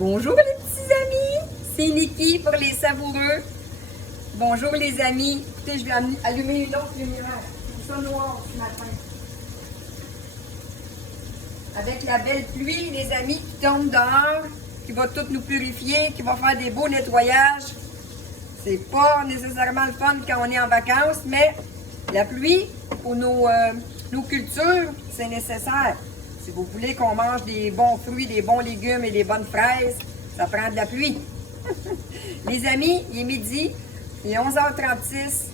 Bonjour les petits amis, c'est Niki pour les savoureux. Bonjour les amis, écoutez, je vais allumer une autre lumière. C'est ça noir ce matin. Avec la belle pluie, les amis, qui tombe dehors, qui va tout nous purifier, qui va faire des beaux nettoyages. C'est pas nécessairement le fun quand on est en vacances, mais la pluie pour nos cultures, c'est nécessaire. Si vous voulez qu'on mange des bons fruits, des bons légumes et des bonnes fraises, ça prend de la pluie. Les amis, il est midi, il est 11h36,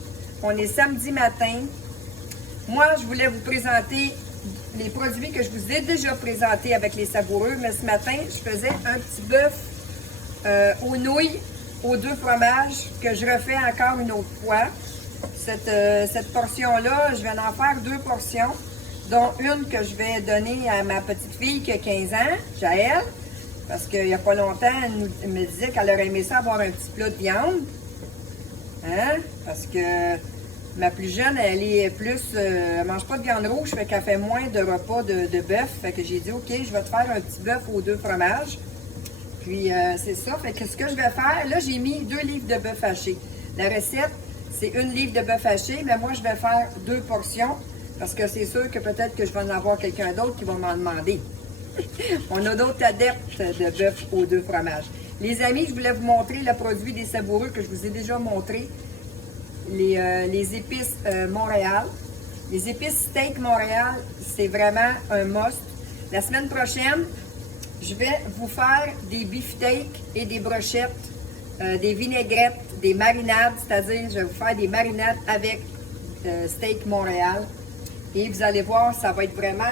on est samedi matin. Moi, je voulais vous présenter les produits que je vous ai déjà présentés avec les savoureux, mais ce matin, je faisais un petit bœuf aux nouilles, aux 2 fromages, que je refais encore une autre fois. Cette portion-là, je vais en faire 2 portions, dont une que je vais donner à ma petite fille qui a 15 ans, Jaël, parce qu'il n'y a pas longtemps, elle me disait qu'elle aurait aimé ça avoir un petit plat de viande. Hein? Parce que ma plus jeune, elle est plus, elle mange pas de viande rouge, fait qu'elle fait moins de repas de bœuf. Fait que j'ai dit, OK, je vais te faire un petit bœuf aux 2 fromages. Puis c'est ça, fait que ce que je vais faire, là j'ai mis 2 livres de bœuf haché. La recette, c'est 1 livre de bœuf haché, mais moi je vais faire 2 portions. Parce que c'est sûr que peut-être que je vais en avoir quelqu'un d'autre qui va m'en demander. On a d'autres adeptes de bœuf aux 2 fromages. Les amis, je voulais vous montrer le produit des savoureux que je vous ai déjà montré. Les épices Montréal. Les épices Steak Montréal, c'est vraiment un must. La semaine prochaine, je vais vous faire des beefsteaks et des brochettes, des vinaigrettes, des marinades, c'est-à-dire je vais vous faire des marinades avec Steak Montréal. Et vous allez voir, ça va être vraiment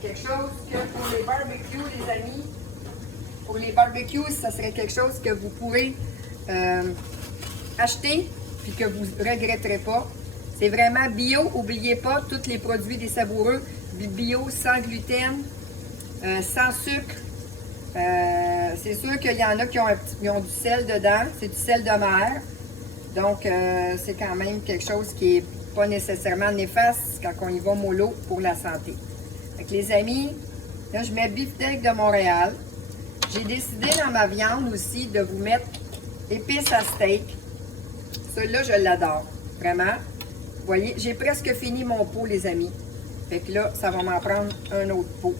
quelque chose que pour les barbecues, les amis, pour les barbecues, ça serait quelque chose que vous pourrez acheter puis que vous ne regretterez pas. C'est vraiment bio, n'oubliez pas, tous les produits des savoureux, bio, sans gluten, sans sucre. C'est sûr qu'il y en a qui ont du sel dedans, c'est du sel de mer. Donc, c'est quand même quelque chose qui est pas nécessairement néfaste quand on y va mollo pour la santé. Fait que les amis, là je mets beefsteak de Montréal. J'ai décidé dans ma viande aussi de vous mettre épices à steak. Celui-là, je l'adore, vraiment. Vous voyez, j'ai presque fini mon pot, les amis. Fait que là, ça va m'en prendre un autre pot.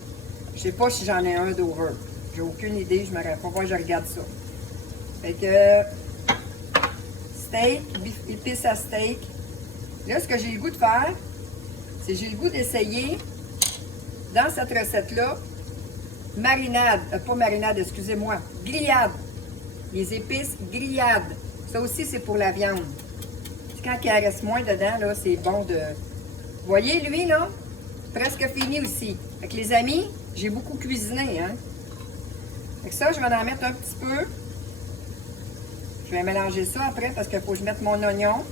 Je sais pas si j'en ai un d'over. J'ai aucune idée, je me réponds pas, je regarde ça. Fait que steak, épices à steak. Là, ce que j'ai le goût de faire, c'est j'ai le goût d'essayer, dans cette recette-là, marinade, pas marinade, excusez-moi, grillade. Les épices grillades. Ça aussi, c'est pour la viande. Quand il en reste moins dedans, là, c'est bon de... Vous voyez, lui, là, presque fini aussi. Fait que les amis, j'ai beaucoup cuisiné, hein. Fait que ça, je vais en mettre un petit peu. Je vais mélanger ça après parce qu'il faut que je mette mon oignon.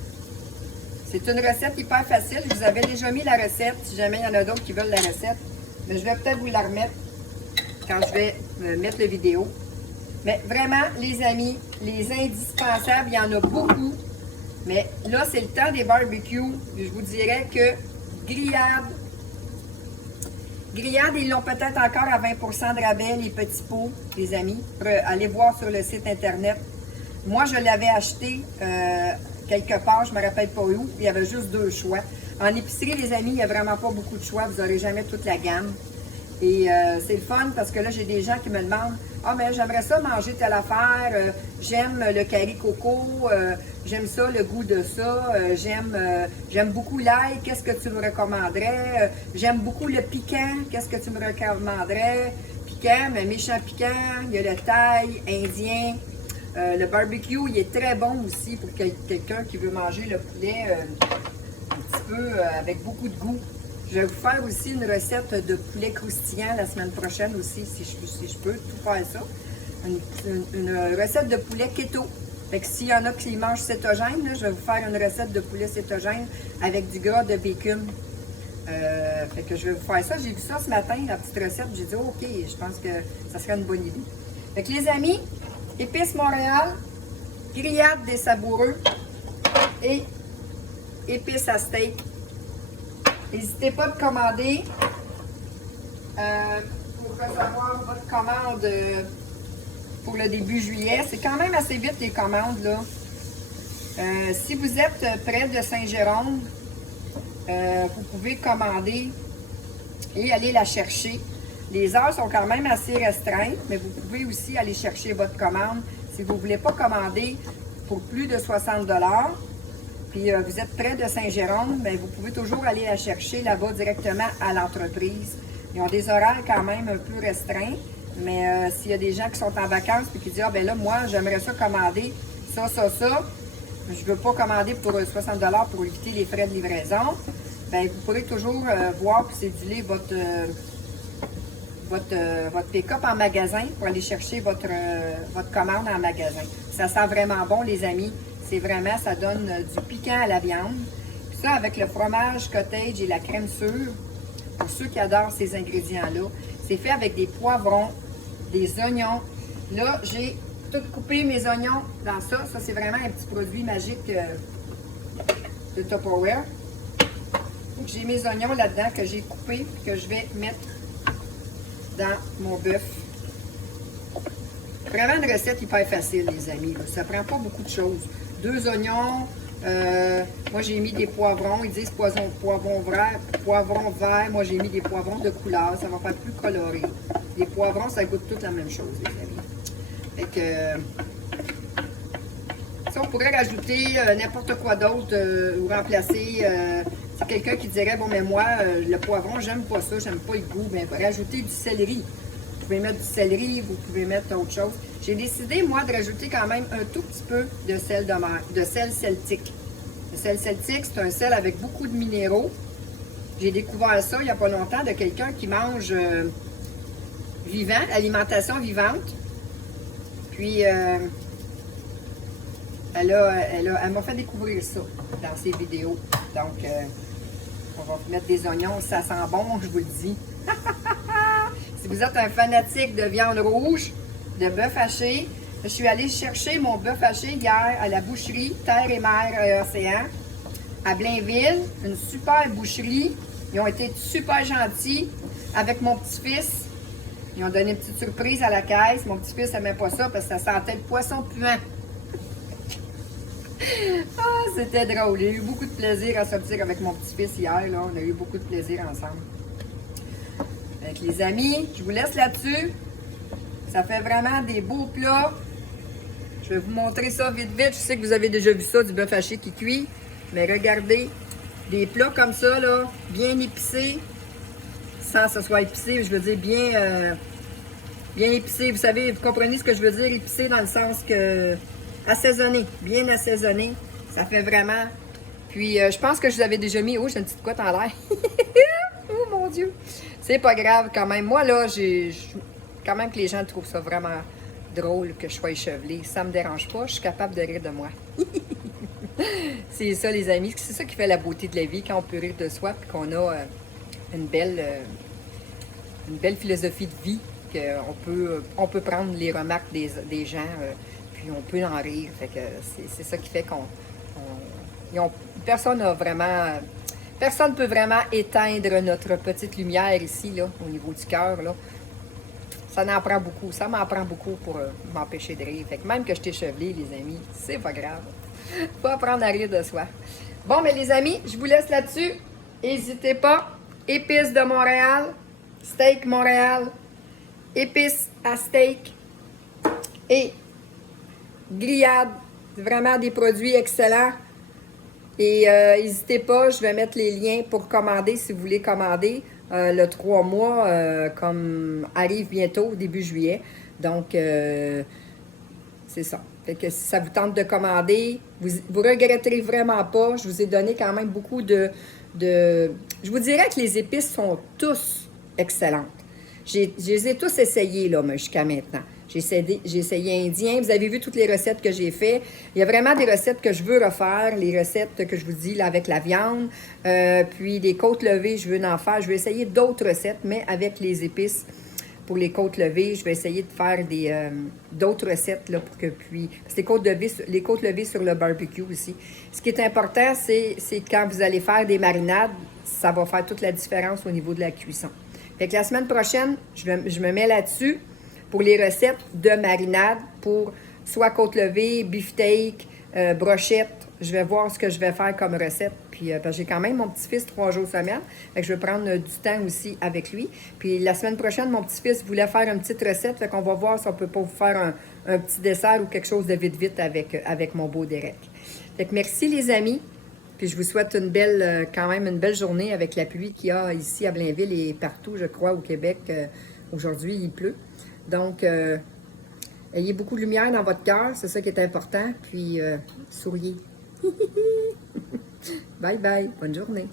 C'est une recette hyper facile. Je vous avais déjà mis la recette, si jamais il y en a d'autres qui veulent la recette. Mais je vais peut-être vous la remettre quand je vais mettre la vidéo. Mais vraiment, les amis, les indispensables, il y en a beaucoup. Mais là, c'est le temps des barbecues. Je vous dirais que grillade, ils l'ont peut-être encore à 20% de rabais, les petits pots, les amis. Allez voir sur le site Internet. Moi, je l'avais acheté quelque part, je ne me rappelle pas où. Il y avait juste 2 choix. En épicerie, les amis, il n'y a vraiment pas beaucoup de choix. Vous n'aurez jamais toute la gamme. Et c'est le fun parce que là, j'ai des gens qui me demandent « Ah, mais j'aimerais ça manger telle affaire. J'aime le curry coco. J'aime ça, le goût de ça. J'aime beaucoup l'ail. Qu'est-ce que tu me recommanderais? J'aime beaucoup le piquant. Qu'est-ce que tu me recommanderais? Piquant, mais méchant piquant. Il y a le thaï, indien. Le barbecue, il est très bon aussi pour quelqu'un qui veut manger le poulet un petit peu avec beaucoup de goût. Je vais vous faire aussi une recette de poulet croustillant la semaine prochaine aussi, si je peux tout faire ça. Une recette de poulet keto. Fait que s'il y en a qui mangent cétogène, là, je vais vous faire une recette de poulet cétogène avec du gras de bacon. Fait que je vais vous faire ça. J'ai vu ça ce matin, la petite recette. J'ai dit, OK, je pense que ça serait une bonne idée. Fait que les amis, épices Montréal, grillade des savoureux et épices à steak. N'hésitez pas de commander pour recevoir votre commande pour le début juillet. C'est quand même assez vite les commandes, là. Si vous êtes près de Saint-Jérôme, vous pouvez commander et aller la chercher. Les heures sont quand même assez restreintes, mais vous pouvez aussi aller chercher votre commande si vous ne voulez pas commander pour plus de 60 $. Puis vous êtes près de Saint-Jérôme, bien, vous pouvez toujours aller la chercher là-bas directement à l'entreprise. Ils ont des horaires quand même un peu restreints, mais s'il y a des gens qui sont en vacances et qui disent « Ah ben là, moi, j'aimerais ça commander ça, je ne veux pas commander pour 60 $ pour éviter les frais de livraison », bien, vous pourrez toujours voir et céduler votre pick-up en magasin pour aller chercher votre commande en magasin. Ça sent vraiment bon, les amis. C'est vraiment, ça donne du piquant à la viande. Puis ça, avec le fromage cottage et la crème sûre, pour ceux qui adorent ces ingrédients-là, c'est fait avec des poivrons, des oignons. Là, j'ai tout coupé mes oignons dans ça. Ça, c'est vraiment un petit produit magique de Tupperware. Donc, j'ai mes oignons là-dedans que j'ai coupés et que je vais mettre dans mon bœuf. Vraiment une recette hyper facile, les amis. Là. Ça prend pas beaucoup de choses. 2 oignons. Moi, j'ai mis des poivrons. Ils disent poivron vert. Moi, j'ai mis des poivrons de couleur. Ça va faire plus coloré. Les poivrons, ça goûte toute la même chose, les amis. Fait que... ça, on pourrait rajouter n'importe quoi d'autre ou remplacer... c'est quelqu'un qui dirait, bon, mais moi, le poivron, j'aime pas ça, j'aime pas le goût. Bien, rajouter du céleri. Vous pouvez mettre du céleri, vous pouvez mettre autre chose. J'ai décidé, moi, de rajouter quand même un tout petit peu de sel de mer, de sel celtique. Le sel celtique, c'est un sel avec beaucoup de minéraux. J'ai découvert ça il n'y a pas longtemps de quelqu'un qui mange vivant, alimentation vivante. Puis, elle m'a fait découvrir ça dans ses vidéos. Donc, on va mettre des oignons, ça sent bon, je vous le dis. Si vous êtes un fanatique de viande rouge, de bœuf haché, je suis allée chercher mon bœuf haché hier à la boucherie Terre et Mer et Océan à Blainville, une super boucherie. Ils ont été super gentils avec mon petit-fils. Ils ont donné une petite surprise à la caisse. Mon petit-fils n'aimait pas ça parce que ça sentait le poisson puant. Ah, c'était drôle. J'ai eu beaucoup de plaisir à sortir avec mon petit-fils hier. Là. On a eu beaucoup de plaisir ensemble. Avec les amis, je vous laisse là-dessus. Ça fait vraiment des beaux plats. Je vais vous montrer ça vite. Je sais que vous avez déjà vu ça, du bœuf haché qui cuit. Mais regardez, des plats comme ça, là, bien épicés. Sans que ce soit épicé, je veux dire bien épicé. Vous savez, vous comprenez ce que je veux dire, épicé dans le sens que assaisonné, bien assaisonné. Ça fait vraiment. Puis, je pense que je vous avais déjà mis. Oh, j'ai une petite cote en l'air. Oh mon Dieu. C'est pas grave quand même. Moi, là, quand même que les gens trouvent ça vraiment drôle que je sois échevelée. Ça me dérange pas. Je suis capable de rire de moi. C'est ça, les amis. C'est ça qui fait la beauté de la vie, quand on peut rire de soi et qu'on a une belle philosophie de vie, qu'on peut prendre les remarques des gens, puis on peut en rire. Fait que c'est ça qui fait personne ne peut vraiment éteindre notre petite lumière ici, là, au niveau du cœur, là. Ça m'en prend beaucoup pour m'empêcher de rire. Fait que même que je t'ai chevelé, les amis, c'est pas grave. Faut apprendre à rire de soi. Bon, mais les amis, je vous laisse là-dessus. N'hésitez pas. Épices de Montréal, steak Montréal, épices à steak et grillade. C'est vraiment des produits excellents. Et n'hésitez pas, je vais mettre les liens pour commander si vous voulez commander. Le 3 mois comme arrive bientôt, début juillet. Donc, c'est ça. Fait que si ça vous tente de commander, vous regretterez vraiment pas. Je vous ai donné quand même beaucoup de... Je vous dirais que les épices sont tous excellentes. Je les ai tous essayées là, jusqu'à maintenant. J'ai essayé indien. Vous avez vu toutes les recettes que j'ai faites. Il y a vraiment des recettes que je veux refaire. Les recettes que je vous dis là, avec la viande. Puis des côtes levées, je veux en faire. Je vais essayer d'autres recettes, mais avec les épices pour les côtes levées. Je vais essayer de faire d'autres recettes là, pour que puis. Parce que les côtes levées sur le barbecue aussi. Ce qui est important, c'est quand vous allez faire des marinades, ça va faire toute la différence au niveau de la cuisson. Fait que la semaine prochaine, je me mets là-dessus. pour les recettes de marinade pour soit côte levée, beefsteak, brochette. Je vais voir ce que je vais faire comme recette. Puis, parce que j'ai quand même mon petit-fils 3 jours semaine. Fait que je vais prendre du temps aussi avec lui. Puis la semaine prochaine, mon petit-fils voulait faire une petite recette. Fait qu'on va voir si on peut pas vous faire un petit dessert ou quelque chose de vite avec mon beau Derek. Fait que merci les amis. Puis je vous souhaite quand même une belle journée avec la pluie qu'il y a ici à Blainville et partout, je crois, au Québec. Aujourd'hui, il pleut. Donc, ayez beaucoup de lumière dans votre cœur, c'est ça qui est important. Puis, souriez. Bye bye, bonne journée.